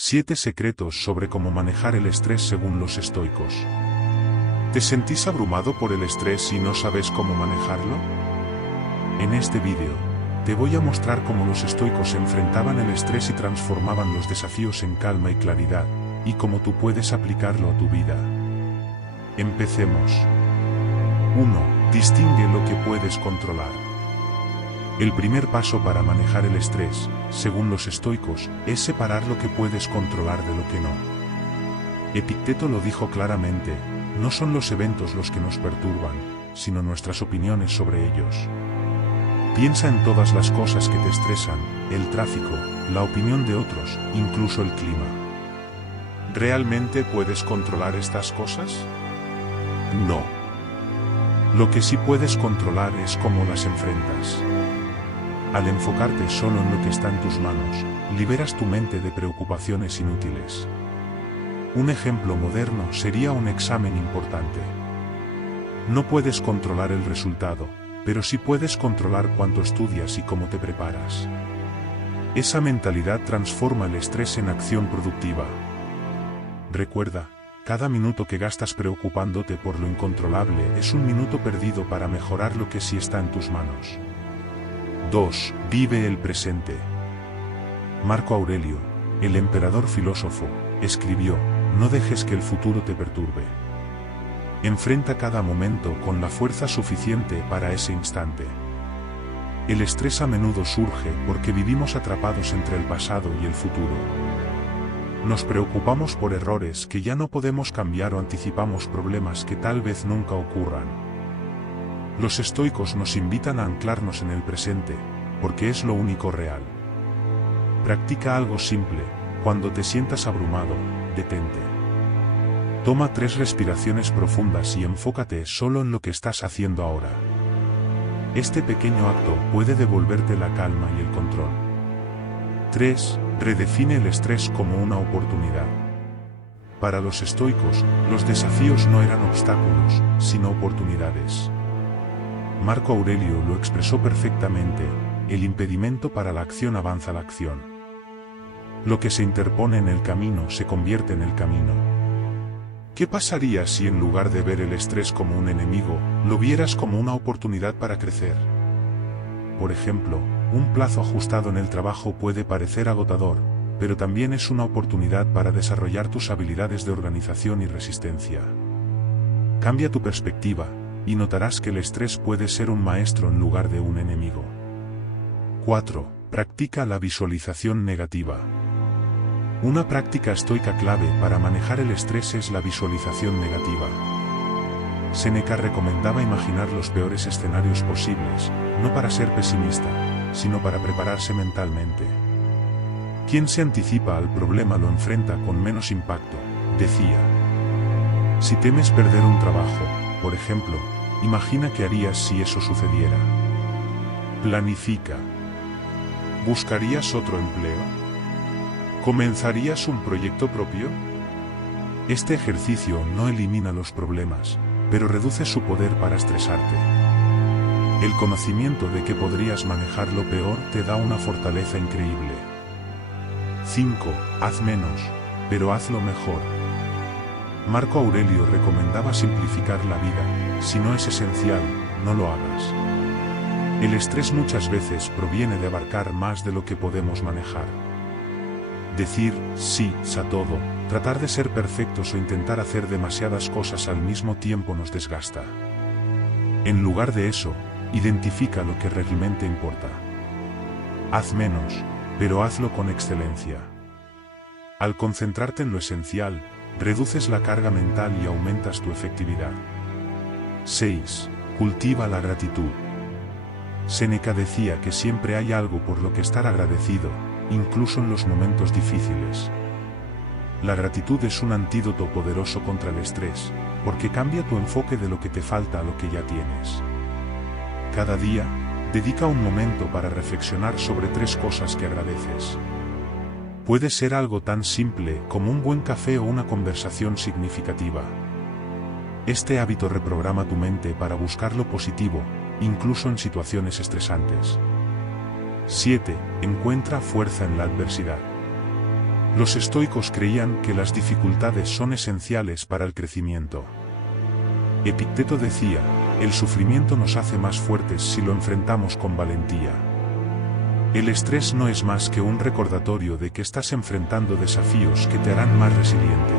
7 secretos sobre cómo manejar el estrés según los estoicos. ¿Te sentís abrumado por el estrés y no sabes cómo manejarlo? En este vídeo, te voy a mostrar cómo los estoicos enfrentaban el estrés y transformaban los desafíos en calma y claridad, y cómo tú puedes aplicarlo a tu vida. Empecemos. 1. Distingue lo que puedes controlar. El primer paso para manejar el estrés, según los estoicos, es separar lo que puedes controlar de lo que no. Epicteto lo dijo claramente: no son los eventos los que nos perturban, sino nuestras opiniones sobre ellos. Piensa en todas las cosas que te estresan: el tráfico, la opinión de otros, incluso el clima. ¿Realmente puedes controlar estas cosas? No. Lo que sí puedes controlar es cómo las enfrentas. Al enfocarte solo en lo que está en tus manos, liberas tu mente de preocupaciones inútiles. Un ejemplo moderno sería un examen importante. No puedes controlar el resultado, pero sí puedes controlar cuánto estudias y cómo te preparas. Esa mentalidad transforma el estrés en acción productiva. Recuerda, cada minuto que gastas preocupándote por lo incontrolable es un minuto perdido para mejorar lo que sí está en tus manos. 2. Vive el presente. Marco Aurelio, el emperador filósofo, escribió: no dejes que el futuro te perturbe. Enfrenta cada momento con la fuerza suficiente para ese instante. El estrés a menudo surge porque vivimos atrapados entre el pasado y el futuro. Nos preocupamos por errores que ya no podemos cambiar o anticipamos problemas que tal vez nunca ocurran. Los estoicos nos invitan a anclarnos en el presente, porque es lo único real. Practica algo simple: cuando te sientas abrumado, detente. Toma 3 respiraciones profundas y enfócate solo en lo que estás haciendo ahora. Este pequeño acto puede devolverte la calma y el control. 3. Redefine el estrés como una oportunidad. Para los estoicos, los desafíos no eran obstáculos, sino oportunidades. Marco Aurelio lo expresó perfectamente: el impedimento para la acción avanza la acción. Lo que se interpone en el camino se convierte en el camino. ¿Qué pasaría si en lugar de ver el estrés como un enemigo, lo vieras como una oportunidad para crecer? Por ejemplo, un plazo ajustado en el trabajo puede parecer agotador, pero también es una oportunidad para desarrollar tus habilidades de organización y resistencia. Cambia tu perspectiva, y notarás que el estrés puede ser un maestro en lugar de un enemigo. 4. Practica la visualización negativa. Una práctica estoica clave para manejar el estrés es la visualización negativa. Séneca recomendaba imaginar los peores escenarios posibles, no para ser pesimista, sino para prepararse mentalmente. Quien se anticipa al problema lo enfrenta con menos impacto, decía. Si temes perder un trabajo, por ejemplo, imagina qué harías si eso sucediera. Planifica. ¿Buscarías otro empleo? ¿Comenzarías un proyecto propio? Este ejercicio no elimina los problemas, pero reduce su poder para estresarte. El conocimiento de que podrías manejar lo peor te da una fortaleza increíble. 5. Haz menos, pero hazlo mejor. Marco Aurelio recomendaba simplificar la vida: si no es esencial, no lo hagas. El estrés muchas veces proviene de abarcar más de lo que podemos manejar. Decir sí a todo, tratar de ser perfectos o intentar hacer demasiadas cosas al mismo tiempo nos desgasta. En lugar de eso, identifica lo que realmente importa. Haz menos, pero hazlo con excelencia. Al concentrarte en lo esencial, reduces la carga mental y aumentas tu efectividad. 6. Cultiva la gratitud. Séneca decía que siempre hay algo por lo que estar agradecido, incluso en los momentos difíciles. La gratitud es un antídoto poderoso contra el estrés, porque cambia tu enfoque de lo que te falta a lo que ya tienes. Cada día, dedica un momento para reflexionar sobre 3 cosas que agradeces. Puede ser algo tan simple como un buen café o una conversación significativa. Este hábito reprograma tu mente para buscar lo positivo, incluso en situaciones estresantes. 7. Encuentra fuerza en la adversidad. Los estoicos creían que las dificultades son esenciales para el crecimiento. Epicteto decía, el sufrimiento nos hace más fuertes si lo enfrentamos con valentía. El estrés no es más que un recordatorio de que estás enfrentando desafíos que te harán más resiliente.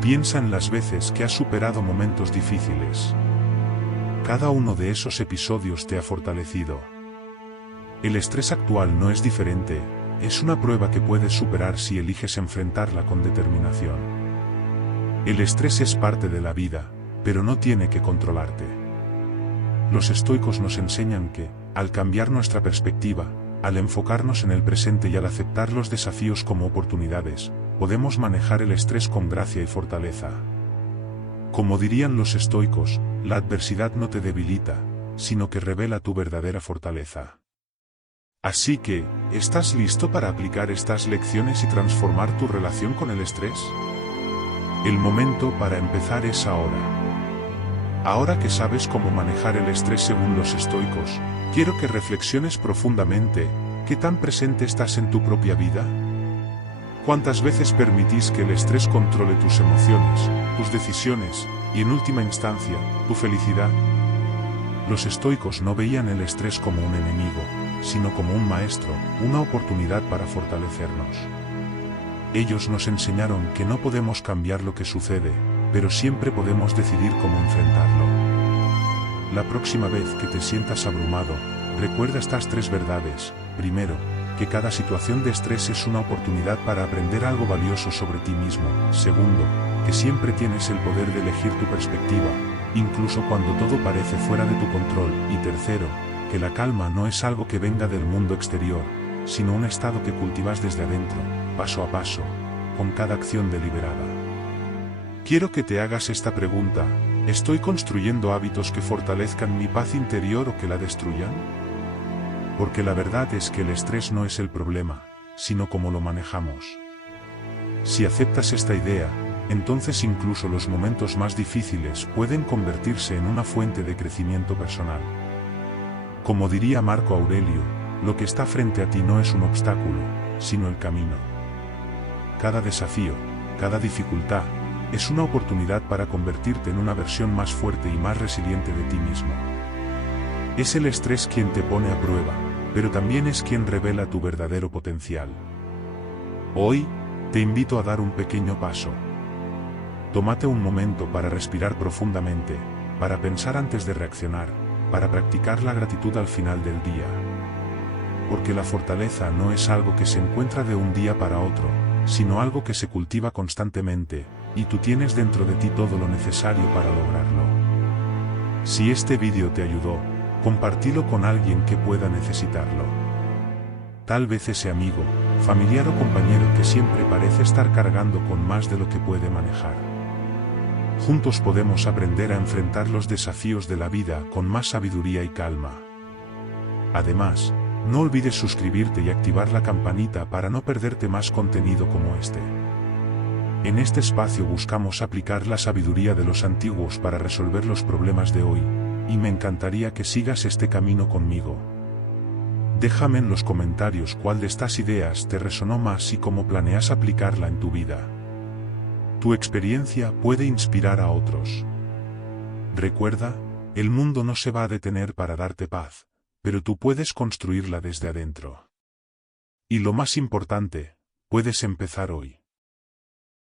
Piensa en las veces que has superado momentos difíciles. Cada uno de esos episodios te ha fortalecido. El estrés actual no es diferente, es una prueba que puedes superar si eliges enfrentarla con determinación. El estrés es parte de la vida, pero no tiene que controlarte. Los estoicos nos enseñan que, al cambiar nuestra perspectiva, al enfocarnos en el presente y al aceptar los desafíos como oportunidades, podemos manejar el estrés con gracia y fortaleza. Como dirían los estoicos, la adversidad no te debilita, sino que revela tu verdadera fortaleza. Así que, ¿estás listo para aplicar estas lecciones y transformar tu relación con el estrés? El momento para empezar es ahora. Ahora que sabes cómo manejar el estrés según los estoicos, quiero que reflexiones profundamente, ¿qué tan presente estás en tu propia vida? ¿Cuántas veces permitís que el estrés controle tus emociones, tus decisiones, y en última instancia, tu felicidad? Los estoicos no veían el estrés como un enemigo, sino como un maestro, una oportunidad para fortalecernos. Ellos nos enseñaron que no podemos cambiar lo que sucede, pero siempre podemos decidir cómo enfrentarlo. La próxima vez que te sientas abrumado, recuerda estas 3 verdades. Primero, que cada situación de estrés es una oportunidad para aprender algo valioso sobre ti mismo. Segundo, que siempre tienes el poder de elegir tu perspectiva, incluso cuando todo parece fuera de tu control. Y tercero, que la calma no es algo que venga del mundo exterior, sino un estado que cultivas desde adentro, paso a paso, con cada acción deliberada. Quiero que te hagas esta pregunta: ¿estoy construyendo hábitos que fortalezcan mi paz interior o que la destruyan? Porque la verdad es que el estrés no es el problema, sino cómo lo manejamos. Si aceptas esta idea, entonces incluso los momentos más difíciles pueden convertirse en una fuente de crecimiento personal. Como diría Marco Aurelio, lo que está frente a ti no es un obstáculo, sino el camino. Cada desafío, cada dificultad, es una oportunidad para convertirte en una versión más fuerte y más resiliente de ti mismo. Es el estrés quien te pone a prueba, pero también es quien revela tu verdadero potencial. Hoy, te invito a dar un pequeño paso. Tómate un momento para respirar profundamente, para pensar antes de reaccionar, para practicar la gratitud al final del día. Porque la fortaleza no es algo que se encuentra de un día para otro, sino algo que se cultiva constantemente, y tú tienes dentro de ti todo lo necesario para lograrlo. Si este vídeo te ayudó, compártelo con alguien que pueda necesitarlo. Tal vez ese amigo, familiar o compañero que siempre parece estar cargando con más de lo que puede manejar. Juntos podemos aprender a enfrentar los desafíos de la vida con más sabiduría y calma. Además, no olvides suscribirte y activar la campanita para no perderte más contenido como este. En este espacio buscamos aplicar la sabiduría de los antiguos para resolver los problemas de hoy, y me encantaría que sigas este camino conmigo. Déjame en los comentarios cuál de estas ideas te resonó más y cómo planeas aplicarla en tu vida. Tu experiencia puede inspirar a otros. Recuerda, el mundo no se va a detener para darte paz, pero tú puedes construirla desde adentro. Y lo más importante, puedes empezar hoy.